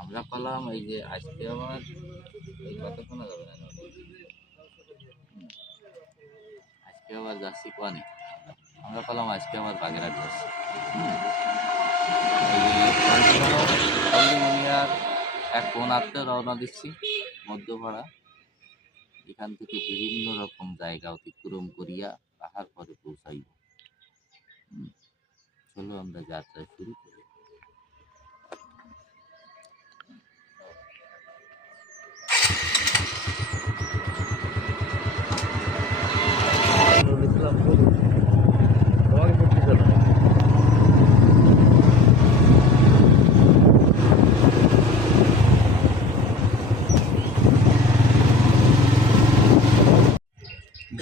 আমরা পেলাম এই যে আজকে আবার এই কথা শোনা যাবে না, আজকে আবার যাচ্ছি কোয়ানে, আমরা পেলাম আজকে আবার বাগেরহাট যাচ্ছি। এক কোন আত্মে রওনা দিচ্ছি মধ্যপাড়া, এখান থেকে বিভিন্ন রকম জায়গা অতিক্রম করিয়া তাহার পরে পৌঁছাইব। চলো আমরা যাত্রা শুরু করি।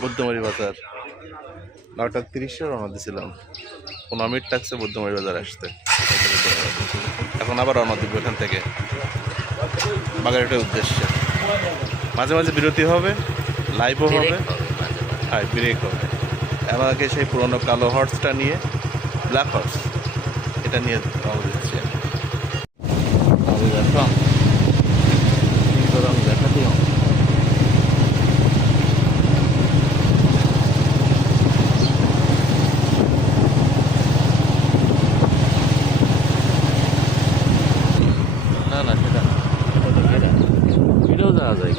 বুদ্ধমারি বাজার 9:30 রওনা দিয়েছিলাম, 15 মিনিট লাগছে বুদ্ধমারি বাজার আসতে। এখন আবার রওনা দিব এখান থেকে বাগেরহাটের উদ্দেশ্যে। মাঝে মাঝে বিরতি হবে, লাইভও হবে, হ্যাঁ ব্রেক হবে। আমাকে সেই পুরোনো কালো হর্সটা নিয়ে, ব্ল্যাক হর্স, এটা নিয়ে রওনা দিচ্ছি। না না সেটা এটাও যাওয়া যায়।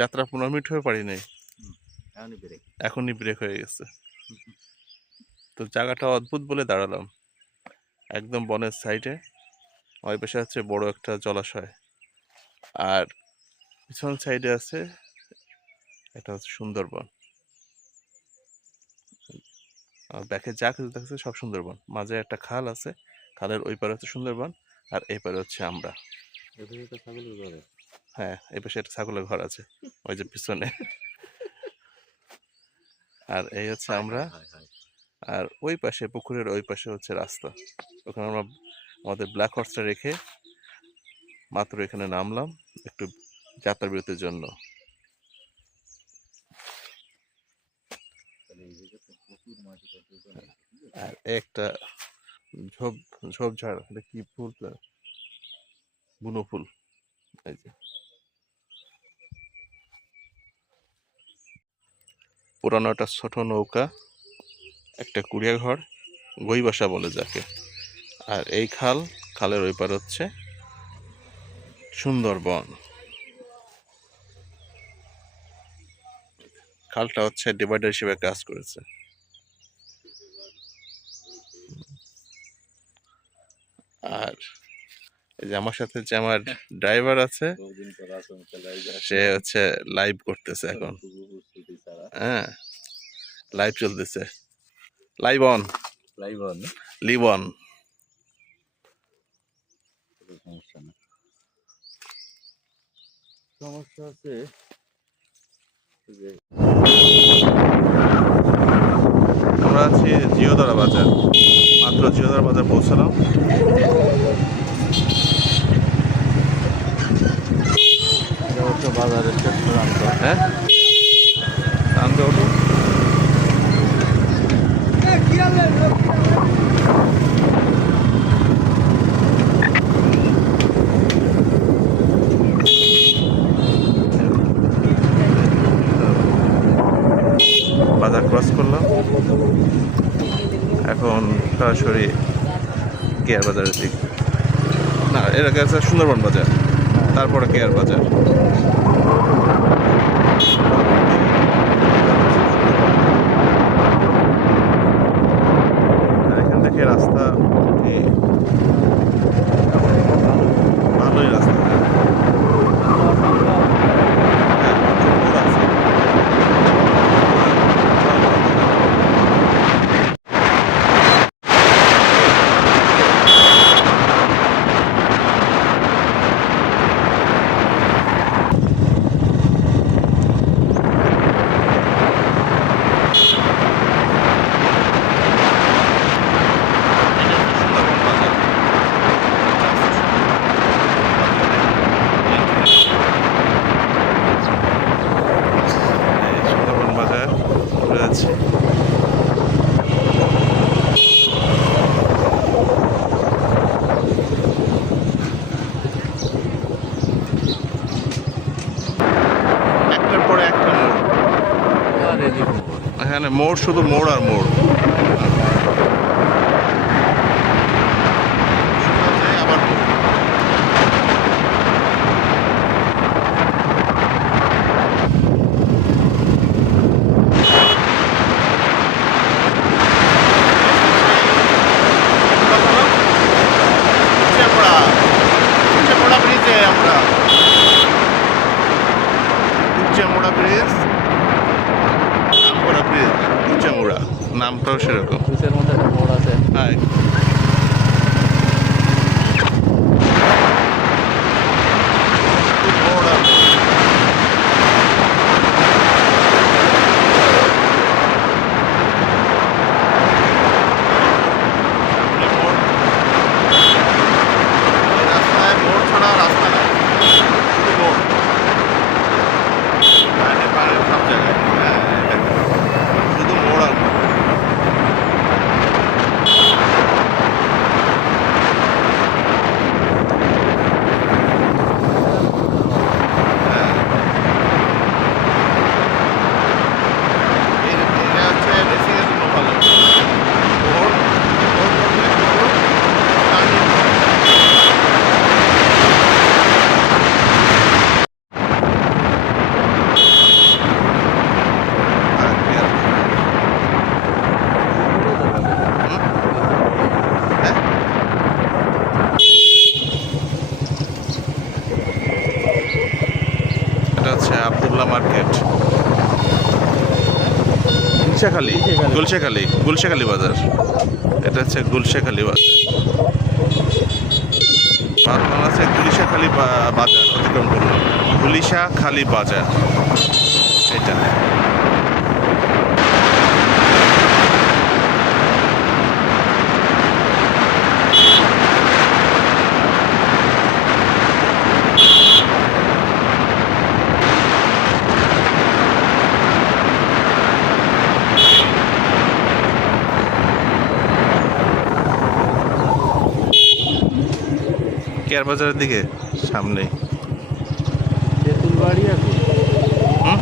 যাত্রা 15 মিনিট হয়ে পারি নাই, এখনই ব্রেক হয়ে গেছে। তো জায়গাটা অদ্ভুত বলে দাঁড়ালাম একদম বনের সাইডে। ওই পাশে আছে বড় একটা জলাশয়, আর পিছন সাইডে আছে এটা হচ্ছে সুন্দরবন। আর ব্যাকে যা কিছু দেখছে সব সুন্দরবন। মাঝে একটা খাল আছে, খালের ওই পারে হচ্ছে সুন্দরবন, আর এই পারে হচ্ছে আমরা। হ্যাঁ, এই পাশে একটা ছাগলের ঘর আছে ওই যে পিছনে। আর এই হচ্ছে আমরা, আর ওই পাশে পুকুরের ওই পাশে হচ্ছে রাস্তা। ওখানে আমরা আমাদের ব্ল্যাক হর্সটা রেখে মাত্র এখানে নামলাম একটু যাত্রা বিরতির জন্য। আর একটা ঝোপঝাড়, এটা কি ফুল? বুনো ফুল। এই যে পুরানো একটা ছোট নৌকা, একটা কুড়িয়া ঘর, গইবাসা বলে যাকে। আর এই খালের ওই পার হচ্ছে সুন্দরবন। খালটা হচ্ছে ডিভাইডার হিসেবে কাজ করেছে। আর এই যে আমার সাথে যে আমার ড্রাইভার আছে, সে হচ্ছে লাইভ করতেছে এখন। হ্যাঁ, লাইভ চলতেছে, লাইভ অন, লিভ অন। সমস্যা আছে যে আমরা আছি জিওদরা বাজার, মাত্র জিওদরা বাজার পৌঁছলাম। বাজারের শেষ প্রান্ত। হ্যাঁ, নামতে ওঠো। বাজার ক্রস করলাম, এখন সরাসরি কেয়ার বাজারের দিক। না, এর আগে আছে সুন্দরবন বাজার, তারপরে কেয়ার বাজার। এখান থেকে রাস্তা এখানে মোড়, শুধু মোড় আর মোড়। আবার মোড়। ব্রিজে আমরা কুচামোড়া ব্রিজ, নামকরা ব্রিজ, কুচামোড়া নামটাও সেরকম। ব্রিজের মধ্যে একটা মোড় আছে। হ্যাঁ, রাস্তায় মোড় ছাড়া রাস্তা নাই, শুধু মোড়। বাইরে বাইরে সব জায়গায়, হ্যাঁ, দেখো, শুধু মোড় আর মোড়। হ্যাঁ, এটা হচ্ছে রেসিংয়ের জন্য ভালো। মোড়, মোড় করলে শুধু টার্নিং। আর কি আছে? হুম? হ্যাঁ? এটা হচ্ছে আব্দুল্লাহ মার্কেট, গুলশাখালী, গুলশাখালী বাজার। এটা হচ্ছে গুলশাখালী বাজার। বাংলা আছে গুলিশাখালী বাজার, অতিক্রম করলাম গুলিশাখালী বাজার। এটা কেয়ার বাজারের দিকে সামনে। তেঁতুলবাড়ি আছে। হুম,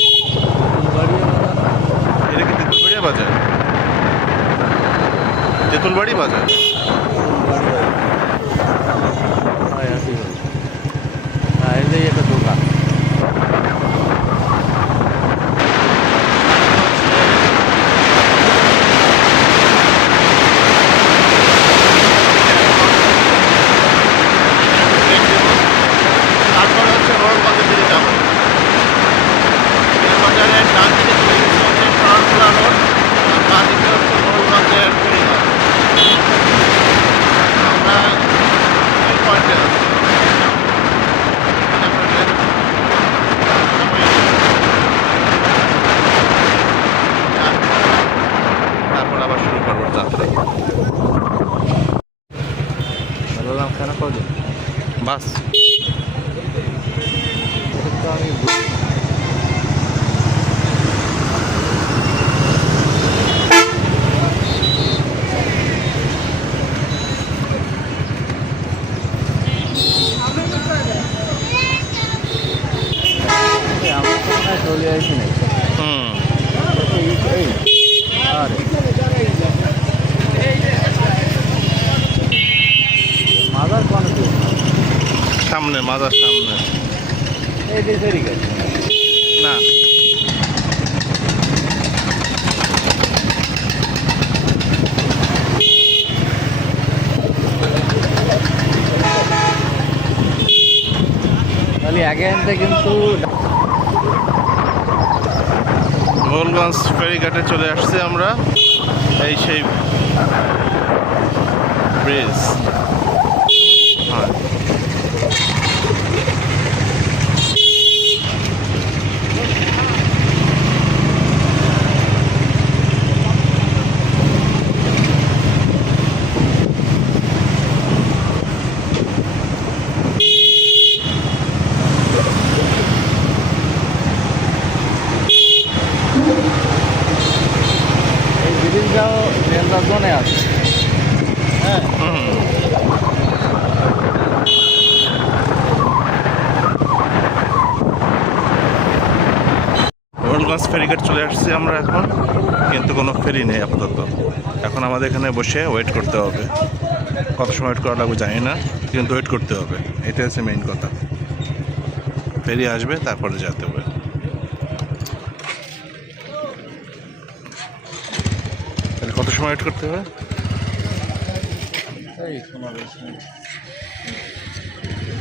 তেঁতুলবাড়ি এটা কি তেঁতুলবাড়িয়া বাজার? তেঁতুলবাড়ি বাজার। হ্যাঁ, আছে। হ্যাঁ, এই যে একটা দোকান। তারপরে হচ্ছে রোডবাজার দিকে যাবো। বাজারের ডান দিকে চলে গেছে হচ্ছে প্রাণপুরা রোড, আর বাঁ দিকে হচ্ছে রোডবাজার ফেরিঘাট। আমরা এই পয়েন্টে আছি। তারপর আবার শুরু করবো যাত্রা। বললাম কেন কবে বাস তো আমি চলে আসি না। হুম, আর মাদার কোন সামনে মাজার সামনে এই যে ফেরিঘাট না, তাহলে আগে আনতে কিন্তু মোহনগঞ্জ ফেরিঘাটে চলে আসছি আমরা। এই সেই ব্রিজ। হ্যাঁ, এই ব্রিজটাও রেল জোনে আছে। হ্যাঁ, হুম, ফেরিঘাট চলে আসছি আমরা এখন, কিন্তু কোনো ফেরি নেই আপাতত। এখন আমাদের এখানে বসে ওয়েট করতে হবে। কত সময় ওয়েট করা লাগবে জানি না, কিন্তু ওয়েট করতে হবে, এটা হচ্ছে মেইন কথা। ফেরি আসবে তারপরে যেতে হবে। তাহলে কত সময় ওয়েট করতে হবে?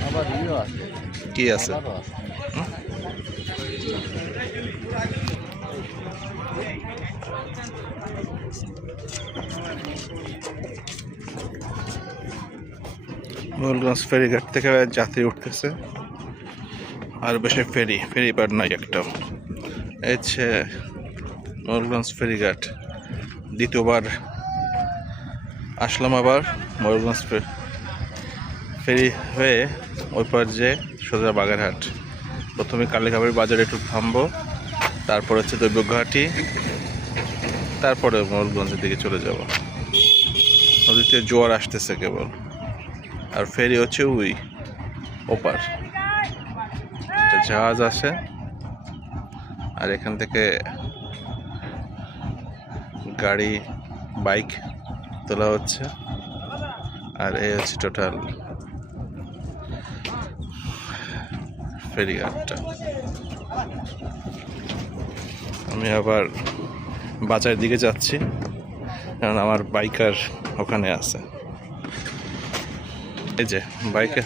আবার ইও আছে, কি আছে? আবারও আছে। মোহনগঞ্জ ফেরিঘাট থেকে যাত্রী উঠতেছে, আর বেশি ফেরি পার নাই একটা। এই হচ্ছে মোহনগঞ্জ ফেরিঘাট। দ্বিতীয়বার আসলাম আবার মোহনগঞ্জ ফেরি হয়ে ওই পার যে সোজা বাগেরহাট। প্রথমে কালীঘাটের বাজারে একটু থামবো, তারপর হচ্ছে দৈবঘাটি, তারপরে মোহনগঞ্জের দিকে চলে যাব। নদীতে জোয়ার আসতেছে কেবল, আর ফেরি হচ্ছে ওই ওপার। একটা জাহাজ আসে, আর এখান থেকে গাড়ি বাইক তোলা হচ্ছে। আর এই হচ্ছে টোটাল ফেরিঘাটটা। আমি আবার বাজারের দিকে যাচ্ছি, কারণ আমার বাইকার ওখানে আছে। এই যে বাইকে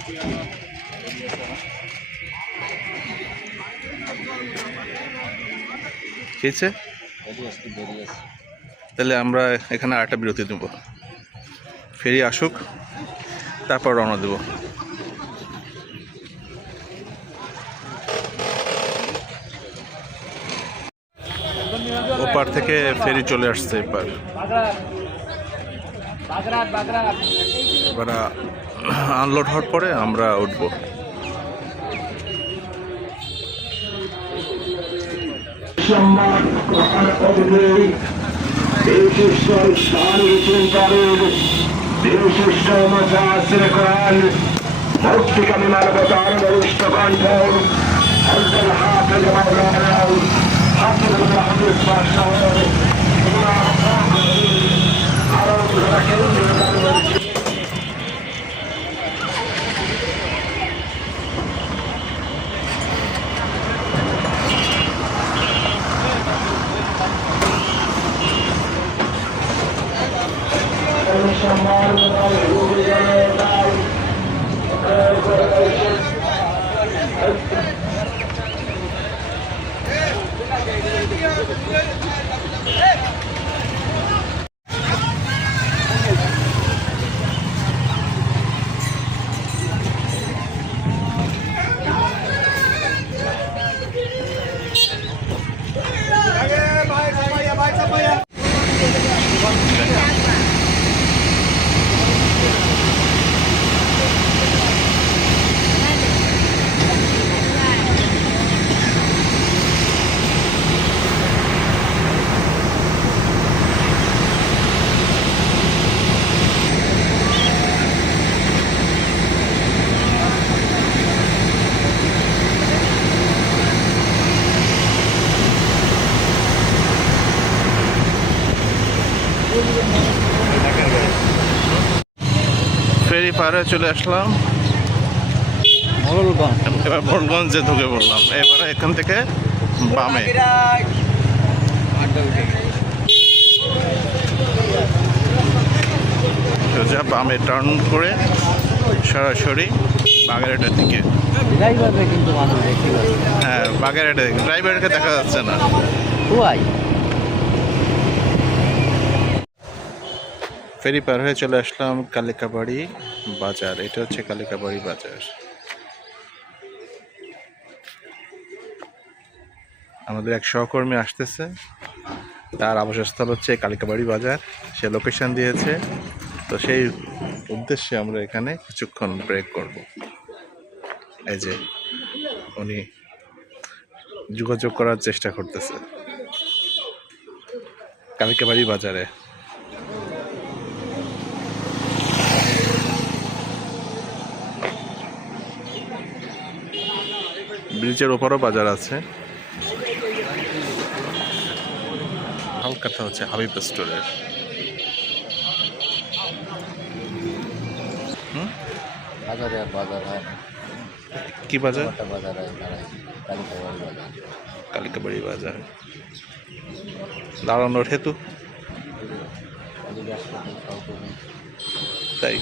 খেয়েছে। তাহলে আমরা এখানে আরেকটা বিরতি দেবো, ফেরি আসুক তারপর রওনা দেব। ওপার থেকে ফেরি চলে আসছে এবার। এবার আনলোড হওয়ার পরে আমরা উঠবো। ফেরি পার হয়ে চলে আসলাম মোড়লগঞ্জ। এবার মোহনগঞ্জে ঢুকে পড়লাম। এবারে এখান থেকে বামে, সোজা বামে টার্ন করে সরাসরি বাগেরহাটের দিকে। ড্রাইভাররা কিন্তু মানুষ দেখতে পাচ্ছে। হ্যাঁ, বাগেরহাটে ড্রাইভারকে দেখা যাচ্ছে না। ওয়াই ফেরি পার হয়ে চলে আসলাম কালিকাবাড়ি বাজার। এটা হচ্ছে কালিকাবাড়ি বাজার। আমাদের এক সহকর্মী আসতেছে, তার আবাসস্থল হচ্ছে কালিকাবাড়ি বাজার, সে লোকেশন দিয়েছে। তো সেই উদ্দেশ্যে আমরা এখানে কিছুক্ষণ ব্রেক করব। এই যে উনি যোগাযোগ করার চেষ্টা করতেছে কালিকাবাড়ি বাজারে। ব্রিজের ওপরও বাজার আছে। মার্কেটটা হচ্ছে হাবিব স্টোরের। বাজারে আর বাজার হয় না, কি বাজার? একটা বাজার হয় দাঁড়াই, কালিকাবাড়ি বাজার। কালিকাবাড়ি বাজার। দাঁড়ানোর হেতু কালী গাছ সহকর্মী তাই